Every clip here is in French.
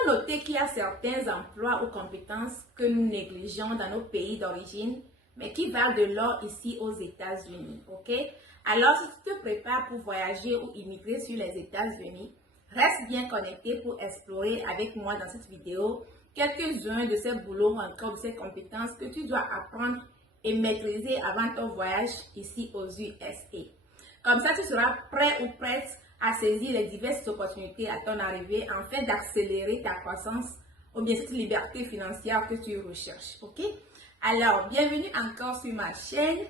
faut noter qu'il y a certains emplois ou compétences que nous négligeons dans nos pays d'origine, mais qui valent de l'or ici aux États-Unis, ok? Alors, si tu te prépares pour voyager ou immigrer sur les États-Unis, reste bien connecté pour explorer avec moi dans cette vidéo quelques-uns de ces boulots ou encore de ces compétences que tu dois apprendre et maîtriser avant ton voyage ici aux USA. Comme ça, tu seras prêt ou prête à saisir les diverses opportunités à ton arrivée afin d'accélérer ta croissance ou bien cette liberté financière que tu recherches, ok? Alors, bienvenue encore sur ma chaîne.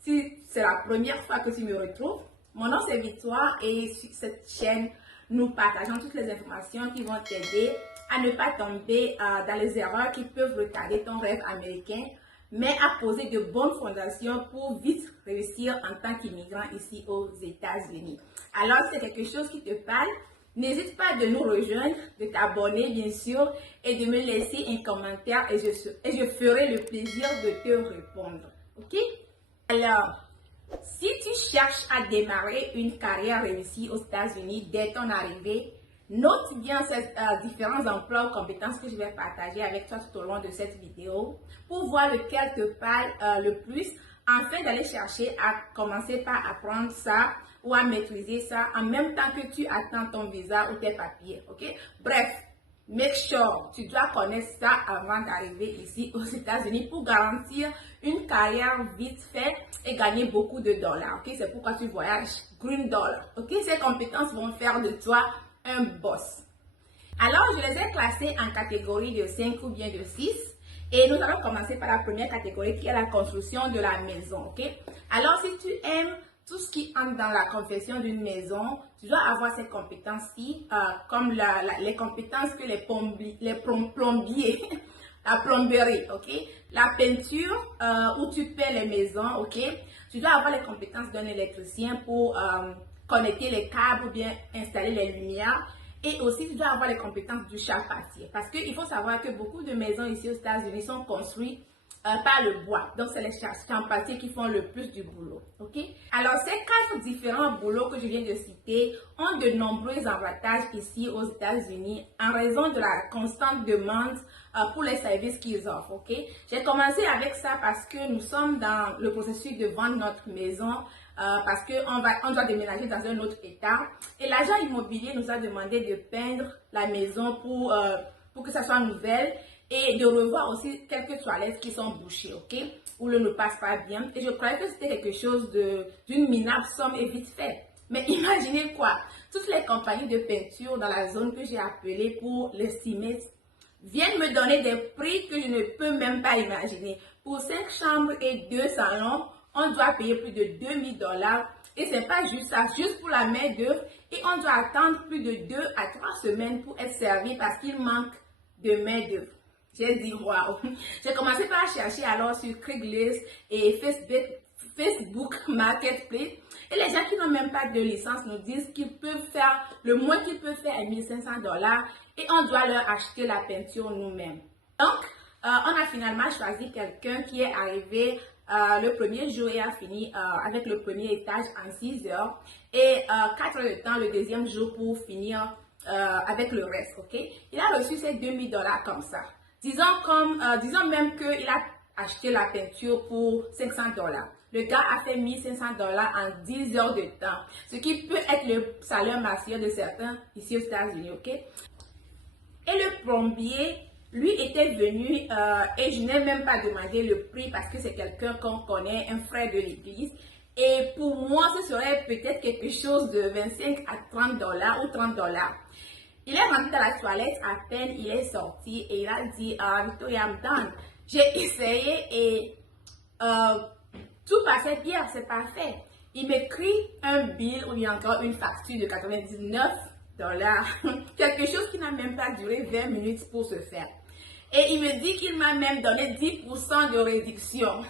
Si c'est la première fois que tu me retrouves, mon nom c'est Victoire et sur cette chaîne, nous partageons toutes les informations qui vont t'aider à ne pas tomber dans les erreurs qui peuvent retarder ton rêve américain, mais à poser de bonnes fondations pour vite réussir en tant qu'immigrant ici aux États-Unis. Alors, si c'est quelque chose qui te parle, n'hésite pas de nous rejoindre, de t'abonner bien sûr et de me laisser un commentaire et je ferai le plaisir de te répondre. Ok? Alors, si tu cherches à démarrer une carrière réussie aux États-Unis dès ton arrivée, note bien ces différents emplois ou compétences que je vais partager avec toi tout au long de cette vidéo pour voir lequel te parle le plus afin d'aller chercher à commencer par apprendre ça ou à maîtriser ça en même temps que tu attends ton visa ou tes papiers, ok? Bref, make sure, tu dois connaître ça avant d'arriver ici aux États-Unis pour garantir une carrière vite faite et gagner beaucoup de dollars, ok? C'est pourquoi tu voyages green dollar, ok? Ces compétences vont faire de toi un boss. Alors, je les ai classés en catégories de 5 ou bien de 6. Et nous allons commencer par la première catégorie qui est la construction de la maison, ok? Alors, si tu aimes tout ce qui entre dans la confection d'une maison, tu dois avoir ces compétences-ci, comme les compétences que les plombiers, la plomberie, ok? La peinture, où tu peins les maisons, ok? Tu dois avoir les compétences d'un électricien pour connecter les câbles ou bien installer les lumières. Et aussi, tu dois avoir les compétences du charpentier. Parce qu'il faut savoir que beaucoup de maisons ici aux États-Unis sont construites par le bois. Donc, c'est les charpentiers qui font le plus du boulot. Ok? Alors, ces 4 différents boulots que je viens de citer ont de nombreux avantages ici aux États-Unis en raison de la constante demande pour les services qu'ils offrent. Ok? J'ai commencé avec ça parce que nous sommes dans le processus de vendre notre maison. Parce qu'on doit déménager dans un autre état. Et l'agent immobilier nous a demandé de peindre la maison pour que ça soit nouvelle et de revoir aussi quelques toilettes qui sont bouchées, ok? Ou le ne passe pas bien. Et je croyais que c'était quelque chose d'une minable somme et vite fait. Mais imaginez quoi? Toutes les compagnies de peinture dans la zone que j'ai appelée pour l'estimer viennent me donner des prix que je ne peux même pas imaginer. Pour 5 chambres et 2 salons, on doit payer plus de 2000 $. Et c'est pas juste ça, juste pour la main d'œuvre. Et on doit attendre plus de 2 à 3 semaines pour être servi parce qu'il manque de main d'œuvre. J'ai dit waouh. J'ai commencé par chercher alors sur Craigslist et Facebook Marketplace. Et les gens qui n'ont même pas de licence nous disent qu'ils peuvent faire, le moins qu'ils peuvent faire est 1500 $ et on doit leur acheter la peinture nous-mêmes. Donc, on a finalement choisi quelqu'un qui est arrivé le premier jour et a fini avec le premier étage en 6 heures et 4 heures de temps le deuxième jour pour finir avec le reste, ok? Il a reçu ses 2000 $ comme ça. Disons même qu'il a acheté la peinture pour 500 $. Le gars a fait 1500 $ en 10 heures de temps, ce qui peut être le salaire mensuel de certains ici aux États-Unis, ok? Et le plombier, lui, était venu et je n'ai même pas demandé le prix parce que c'est quelqu'un qu'on connaît, un frère de l'église. Et pour moi, ce serait peut-être quelque chose de 25 à 30 $ ou 30 $. Il est rentré dans la toilette, à peine il est sorti et il a dit Victoria, I'm done. J'ai essayé et tout passait bien, c'est parfait. Il m'écrit un bill ou bien encore une facture de 99 $, quelque chose qui n'a même pas duré 20 minutes pour se faire. Et il me dit qu'il m'a même donné 10% de réduction.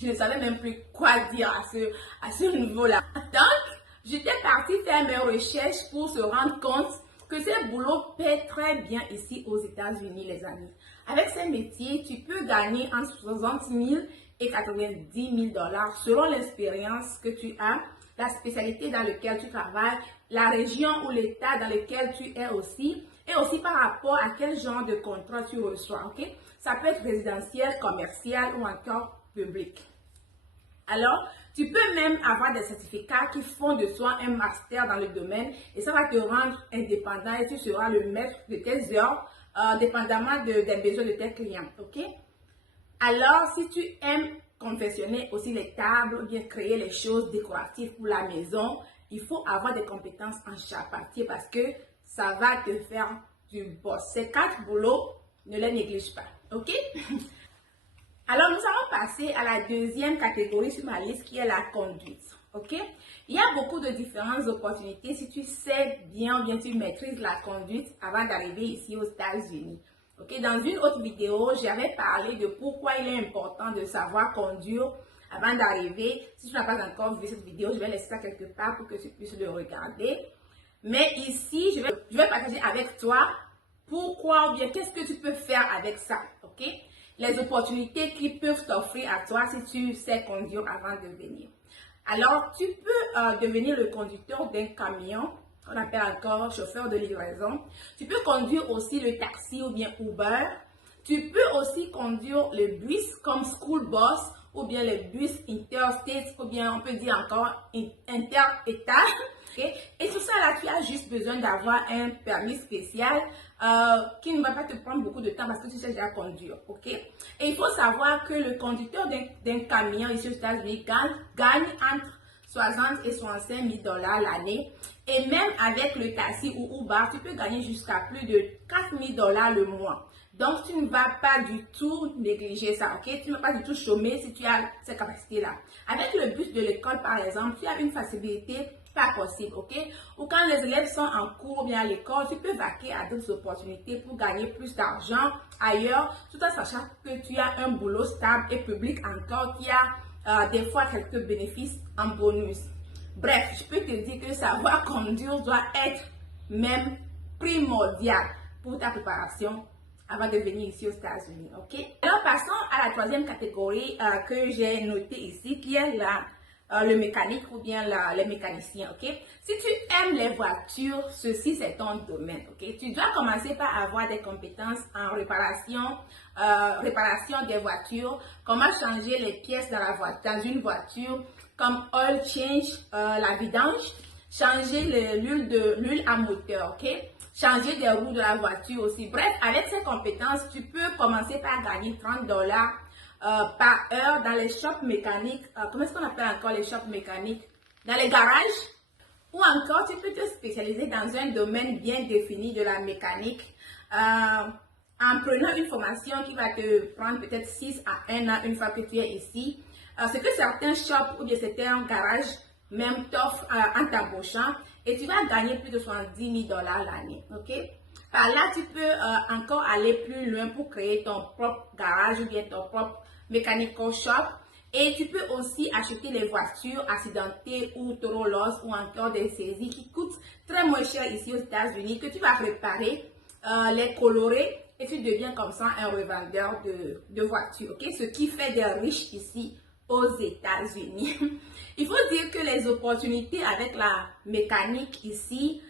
Je ne savais même plus quoi dire à ce niveau-là. Donc, j'étais partie faire mes recherches pour se rendre compte que ces boulots paient très bien ici aux États-Unis, les amis. Avec ces métiers, tu peux gagner entre 60 000 et 90 000 $ selon l'expérience que tu as, la spécialité dans laquelle tu travailles, la région ou l'état dans lequel tu es aussi, et aussi par rapport à quel genre de contrat tu reçois, ok? Ça peut être résidentiel, commercial ou encore public. Alors, tu peux même avoir des certificats qui font de toi un master dans le domaine et ça va te rendre indépendant et tu seras le maître de tes heures, dépendamment des besoins de tes clients, ok? Alors, si tu aimes confectionner aussi les tables ou bien créer les choses décoratives pour la maison, il faut avoir des compétences en charpentier parce que ça va te faire du boss. Ces 4 boulots, ne les néglige pas, ok? Alors, nous allons passer à la deuxième catégorie sur ma liste qui est la conduite, ok? Il y a beaucoup de différentes opportunités si tu sais bien ou bien tu maîtrises la conduite avant d'arriver ici aux États-Unis. Ok, dans une autre vidéo, j'avais parlé de pourquoi il est important de savoir conduire avant d'arriver. Si tu n'as pas encore vu cette vidéo, je vais laisser ça quelque part pour que tu puisses le regarder. Mais ici, je vais partager avec toi pourquoi ou bien qu'est-ce que tu peux faire avec ça. Ok, les opportunités qui peuvent t'offrir à toi si tu sais conduire avant de venir. Alors, tu peux devenir le conducteur d'un camion, on appelle encore chauffeur de livraison. Tu peux conduire aussi le taxi ou bien Uber. Tu peux aussi conduire le bus comme school bus ou bien le bus interstate ou bien on peut dire encore inter-état. Okay? Et tout ça là, tu as juste besoin d'avoir un permis spécial qui ne va pas te prendre beaucoup de temps parce que tu sais déjà conduire. Ok? Et il faut savoir que le conducteur d'un camion ici aux États-Unis gagne entre 60 et 65 000 $ l'année. Et même avec le taxi ou Uber, tu peux gagner jusqu'à plus de 4 000 $ le mois. Donc, tu ne vas pas du tout négliger ça, ok? Tu ne vas pas du tout chômer si tu as ces capacités-là. Avec le bus de l'école, par exemple, tu as une facilité pas possible, ok? Ou quand les élèves sont en cours ou bien à l'école, tu peux vaquer à d'autres opportunités pour gagner plus d'argent ailleurs, tout en sachant que tu as un boulot stable et public encore qui a des fois quelques bénéfices en bonus. Bref, je peux te dire que savoir conduire doit être même primordial pour ta préparation avant de venir ici aux États-Unis, ok? Alors, passons à la troisième catégorie que j'ai notée ici, qui est le mécanique ou bien les mécaniciens, ok? Si tu aimes les voitures, ceci c'est ton domaine, ok? Tu dois commencer par avoir des compétences en réparation des voitures, comment changer les pièces dans une voiture, comme oil change, la vidange, changer l'huile à moteur, ok? Changer des roues de la voiture aussi. Bref, avec ces compétences, tu peux commencer par gagner 30 $ par heure dans les shops mécaniques. Comment est-ce qu'on appelle encore les shops mécaniques? Dans les garages. Ou encore, tu peux te spécialiser dans un domaine bien défini de la mécanique en prenant une formation qui va te prendre peut-être 6 à 1 an une fois que tu es ici. Ce que certains shops ou bien certains garages même t'offrent en t'embauchant et tu vas gagner plus de 70 000 $ l'année. Ok? Par là, tu peux encore aller plus loin pour créer ton propre garage ou bien ton propre mechanical shop. Et tu peux aussi acheter les voitures accidentées ou total loss ou encore des saisies qui coûtent très moins cher ici aux États-Unis que tu vas réparer, les colorer et tu deviens comme ça un revendeur de voitures. Ok? Ce qui fait des riches ici aux États-Unis. Il faut dire que les opportunités avec la mécanique ici,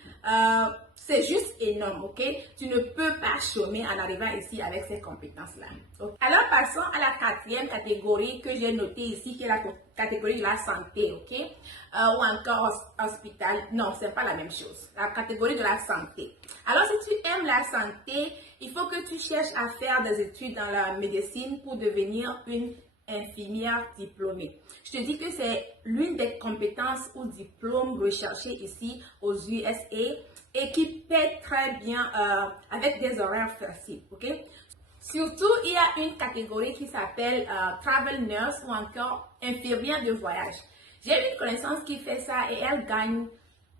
c'est juste énorme, ok? Tu ne peux pas chômer en arrivant ici avec ces compétences-là. Okay? Alors, passons à la quatrième catégorie que j'ai notée ici, qui est la catégorie de la santé, ok? Ou encore hospital. Non, c'est pas la même chose. La catégorie de la santé. Alors, si tu aimes la santé, il faut que tu cherches à faire des études dans la médecine pour devenir une infirmière diplômée. Je te dis que c'est l'une des compétences ou diplômes recherchés ici aux USA et qui paie très bien avec des horaires flexibles, ok? Surtout, il y a une catégorie qui s'appelle Travel Nurse ou encore infirmière de voyage. J'ai une connaissance qui fait ça et elle gagne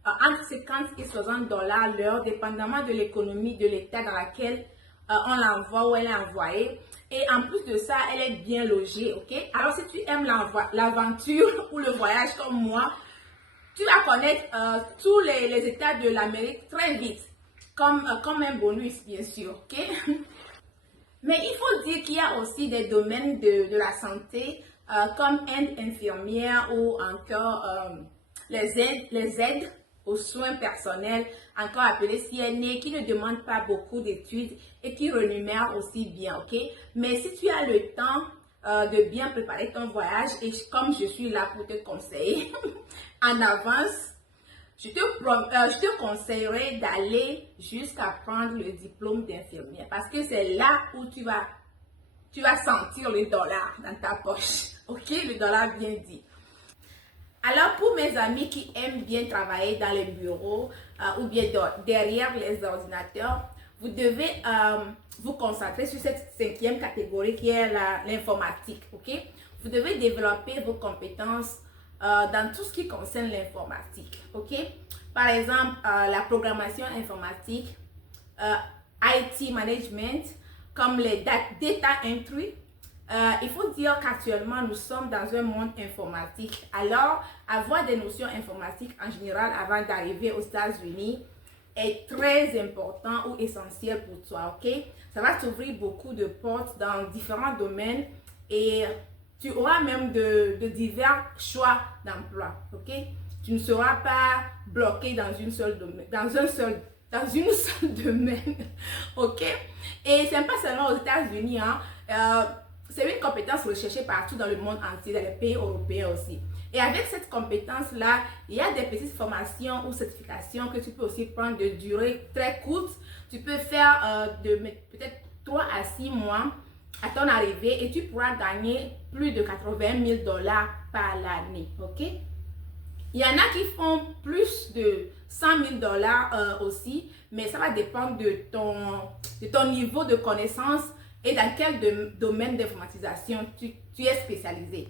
entre 50 et 60 $ l'heure, dépendamment de l'économie de l'État dans laquelle on l'envoie ou elle est envoyée. Et en plus de ça, elle est bien logée, ok? Alors, si tu aimes l'aventure ou le voyage comme moi, tu vas connaître tous les États de l'Amérique très vite, comme un bonus, bien sûr, ok? Mais il faut dire qu'il y a aussi des domaines de la santé, comme aide infirmière ou encore les aides aux soins personnels, encore appelé CNA, qui ne demande pas beaucoup d'études et qui rémunère aussi bien, ok? Mais si tu as le temps de bien préparer ton voyage et comme je suis là pour te conseiller en avance, je te conseillerais d'aller jusqu'à prendre le diplôme d'infirmière parce que c'est là où tu vas sentir le dollar dans ta poche. Ok, le dollar bien dit. Alors, pour mes amis qui aiment bien travailler dans les bureaux ou bien derrière les ordinateurs, vous devez vous concentrer sur cette cinquième catégorie qui est l'informatique. Ok, vous devez développer vos compétences dans tout ce qui concerne l'informatique. Ok, par exemple, la programmation informatique, IT management, comme les data entry. Il faut dire qu'actuellement, nous sommes dans un monde informatique. Alors, avoir des notions informatiques en général avant d'arriver aux États-Unis est très important ou essentiel pour toi, ok? Ça va t'ouvrir beaucoup de portes dans différents domaines et tu auras même de divers choix d'emploi, ok? Tu ne seras pas bloqué dans une seule domaine, dans une seule domaine, ok? Et c'est pas seulement aux États-Unis, hein? C'est une compétence recherchée partout dans le monde entier, dans les pays européens aussi. Et avec cette compétence-là, il y a des petites formations ou certifications que tu peux aussi prendre de durée très courte. Tu peux faire de peut-être 3 à 6 mois à ton arrivée et tu pourras gagner plus de 80 000 dollars par l'année, ok? Il y en a qui font plus de 100 000 dollars aussi, mais ça va dépendre de ton niveau de connaissance et dans quel domaine d'informatisation tu es spécialisé.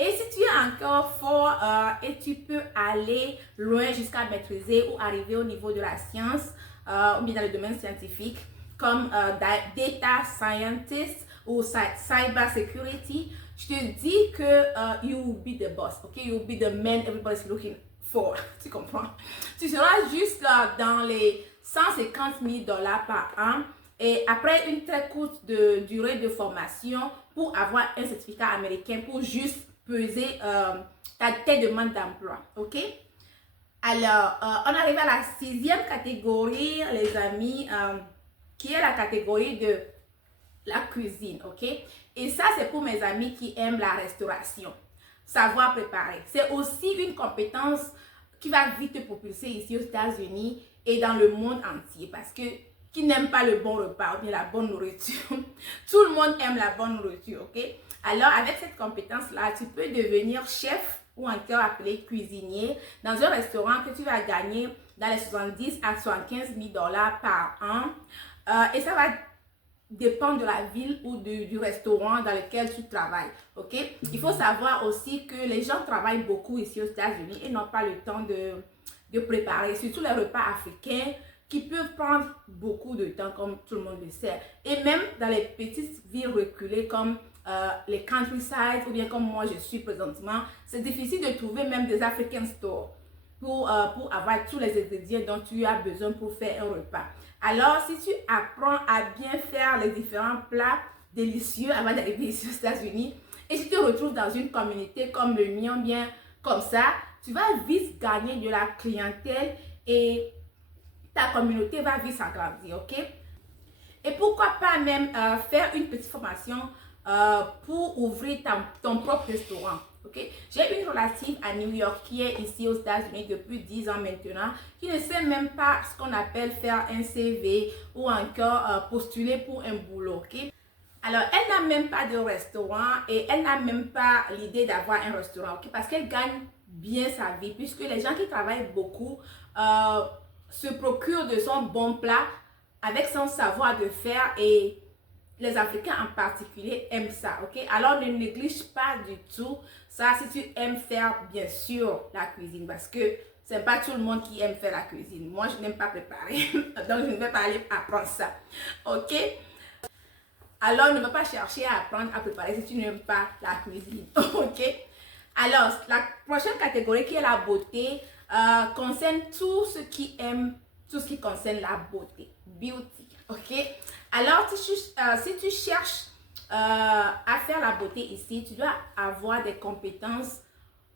Et si tu es encore fort et tu peux aller loin jusqu'à maîtriser ou arriver au niveau de la science ou bien dans le domaine scientifique comme data scientist ou cyber security, je te dis que you will be the boss, ok? You will be the man everybody's looking for. Tu comprends? Tu seras juste dans les 150 000 dollars par an. Et après une très courte durée de formation pour avoir un certificat américain pour juste peser tes demandes d'emploi, ok? Alors, on arrive à la 6e catégorie, les amis, qui est la catégorie de la cuisine, ok? Et ça, c'est pour mes amis qui aiment la restauration, savoir préparer. C'est aussi une compétence qui va vite te propulser ici aux États-Unis et dans le monde entier parce que qui n'aime pas le bon repas ou bien la bonne nourriture. Tout le monde aime la bonne nourriture, ok? Alors, avec cette compétence-là, tu peux devenir chef ou encore appelé cuisinier dans un restaurant que tu vas gagner dans les 70 à 75 000 dollars par an. Et ça va dépendre de la ville ou du restaurant dans lequel tu travailles, ok? Il faut savoir aussi que les gens travaillent beaucoup ici aux États-Unis et n'ont pas le temps de préparer, surtout les repas africains, qui peuvent prendre beaucoup de temps, comme tout le monde le sait. Et même dans les petites villes reculées comme les countryside, ou bien comme moi je suis présentement, c'est difficile de trouver même des African stores pour avoir tous les ingrédients dont tu as besoin pour faire un repas. Alors, si tu apprends à bien faire les différents plats délicieux avant d'arriver ici aux États-Unis, et si tu te retrouves dans une communauté comme le mien, bien comme ça, tu vas vite gagner de la clientèle et ta communauté va vite s'agrandir, ok? Et pourquoi pas même faire une petite formation pour ouvrir ton propre restaurant, ok? J'ai une relative à New York qui est ici aux États-Unis depuis 10 ans maintenant, qui ne sait même pas ce qu'on appelle faire un CV ou encore postuler pour un boulot, ok? Alors, elle n'a même pas de restaurant et elle n'a même pas l'idée d'avoir un restaurant, ok? Parce qu'elle gagne bien sa vie, puisque les gens qui travaillent beaucoup se procure de son bon plat avec son savoir de faire et les Africains en particulier aiment ça, ok? Alors ne néglige pas du tout ça si tu aimes faire bien sûr la cuisine parce que c'est pas tout le monde qui aime faire la cuisine. Moi, je n'aime pas préparer, donc je ne vais pas aller apprendre ça, ok? Alors ne va pas chercher à apprendre à préparer si tu n'aimes pas la cuisine, ok? Alors, la prochaine catégorie qui est la beauté concerne tout ce qui concerne la beauté, beauty, ok? Alors, si tu cherches à faire la beauté ici, tu dois avoir des compétences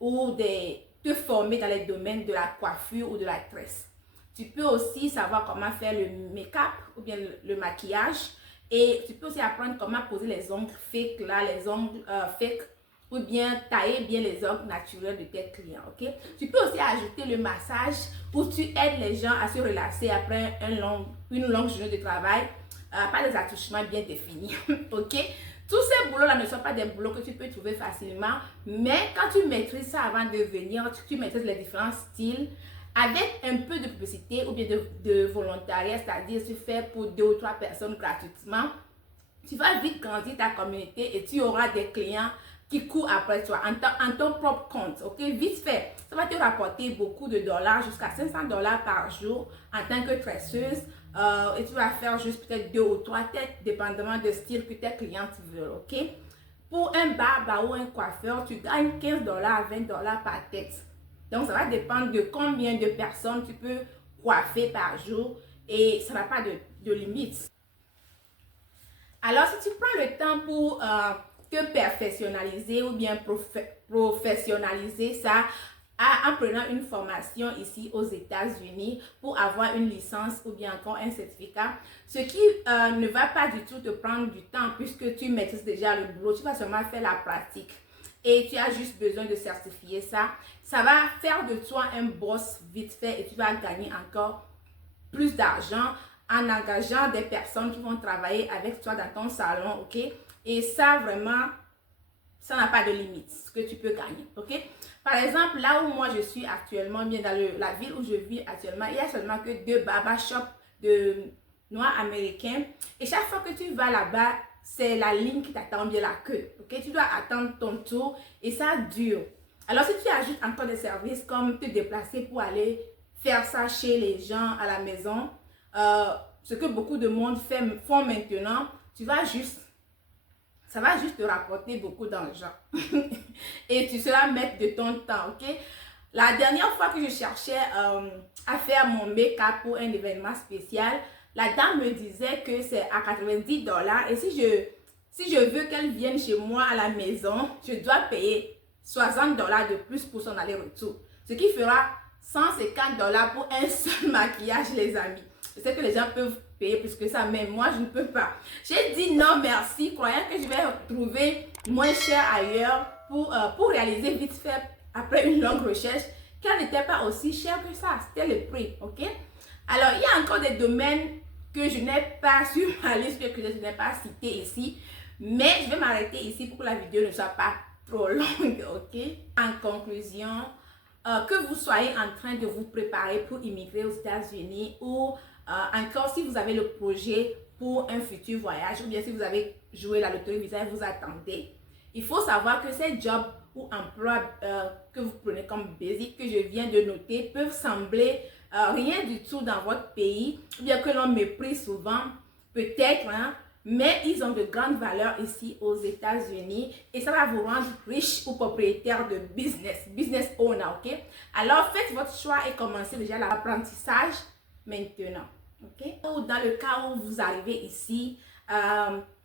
ou des te former dans les domaines de la coiffure ou de la tresse. Tu peux aussi savoir comment faire le make-up ou bien le maquillage. Et tu peux aussi apprendre comment poser les ongles fake, là, les ongles fake, ou bien tailler bien les ongles naturels de tes clients, ok? Tu peux aussi ajouter le massage où tu aides les gens à se relaxer après une longue journée de travail, par des attouchements bien définis, ok? Tous ces boulots-là ne sont pas des boulots que tu peux trouver facilement, mais quand tu maîtrises ça avant de venir, tu maîtrises les différents styles, avec un peu de publicité ou bien de volontariat, c'est-à-dire tu fais pour 2 ou 3 personnes gratuitement, tu vas vite grandir ta communauté et tu auras des clients qui courent après toi en ton propre compte, ok? Vite fait, ça va te rapporter beaucoup de dollars, jusqu'à 500 dollars par jour en tant que tresseuse, et tu vas faire juste peut-être 2 ou 3 têtes, dépendamment de style que tes clients veulent, ok? Pour un barbe ou un coiffeur, tu gagnes 15 dollars à 20 dollars par tête. Donc, ça va dépendre de combien de personnes tu peux coiffer par jour et ça n'a pas de limite. Alors, si tu prends le temps pour te perfectionnaliser ou bien professionnaliser ça en prenant une formation ici aux États-Unis pour avoir une licence ou bien encore un certificat, ce qui ne va pas du tout te prendre du temps puisque tu maîtrises déjà le boulot, tu vas seulement faire la pratique. Et tu as juste besoin de certifier ça. Ça va faire de toi un boss vite fait et tu vas gagner encore plus d'argent en engageant des personnes qui vont travailler avec toi dans ton salon, ok? Et ça, vraiment, ça n'a pas de limite, ce que tu peux gagner, ok? Par exemple, là où moi je suis actuellement, bien dans la ville où je vis actuellement, il y a seulement que 2 barbershops de noirs américains. Et chaque fois que tu vas là-bas, c'est la ligne qui t'attend, bien la queue, ok? Tu dois attendre ton tour et ça dure. Alors, si tu ajoutes encore des services comme te déplacer pour aller faire ça chez les gens à la maison, ce que beaucoup de monde font maintenant, ça va juste te rapporter beaucoup d'argent. Et tu seras maître de ton temps, ok? La dernière fois que je cherchais à faire mon make-up pour un événement spécial, la dame me disait que c'est à 90 dollars et si je veux qu'elle vienne chez moi à la maison, je dois payer 60 dollars de plus pour son aller-retour. Ce qui fera 150 dollars pour un seul maquillage, les amis. Je sais que les gens peuvent payer plus que ça, mais moi, je ne peux pas. J'ai dit non merci, croyant que je vais trouver moins cher ailleurs pour réaliser vite fait, après une longue recherche, qu'elle n'était pas aussi cher que ça. C'était le prix, ok? Alors, il y a encore des domaines que je n'ai pas sur ma liste, que je n'ai pas cité ici, mais je vais m'arrêter ici pour que la vidéo ne soit pas trop longue, ok? En conclusion, que vous soyez en train de vous préparer pour immigrer aux États-Unis ou encore si vous avez le projet pour un futur voyage ou bien si vous avez joué la loterie visa et vous attendez, il faut savoir que ces jobs ou emplois que vous prenez comme basic que je viens de noter peuvent sembler rien du tout dans votre pays ou bien que l'on méprise souvent, peut-être, hein, mais ils ont de grandes valeurs ici aux États-Unis et ça va vous rendre riche ou propriétaire de business owner, ok? Alors faites votre choix et commencez déjà l'apprentissage maintenant, ok? Ou dans le cas où vous arrivez ici,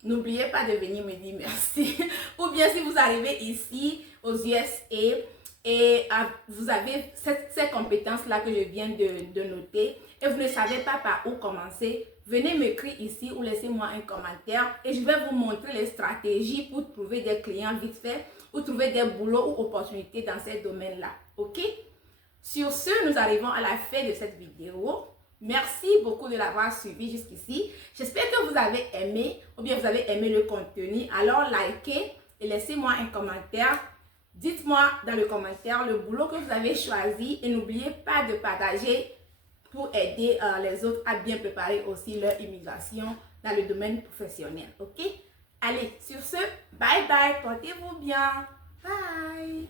n'oubliez pas de venir me dire merci. Ou bien si vous arrivez ici aux USA et vous avez ces compétences-là que je viens de noter et vous ne savez pas par où commencer, venez m'écrire ici ou laissez-moi un commentaire et je vais vous montrer les stratégies pour trouver des clients vite fait ou trouver des boulots ou opportunités dans ces domaines-là, ok? Sur ce, nous arrivons à la fin de cette vidéo. Merci beaucoup de l'avoir suivi jusqu'ici. J'espère que vous avez aimé ou bien vous avez aimé le contenu. Alors, likez et laissez-moi un commentaire. Dites-moi dans le commentaire le boulot que vous avez choisi et n'oubliez pas de partager pour aider les autres à bien préparer aussi leur immigration dans le domaine professionnel. Ok? Allez, sur ce, bye bye, portez-vous bien. Bye!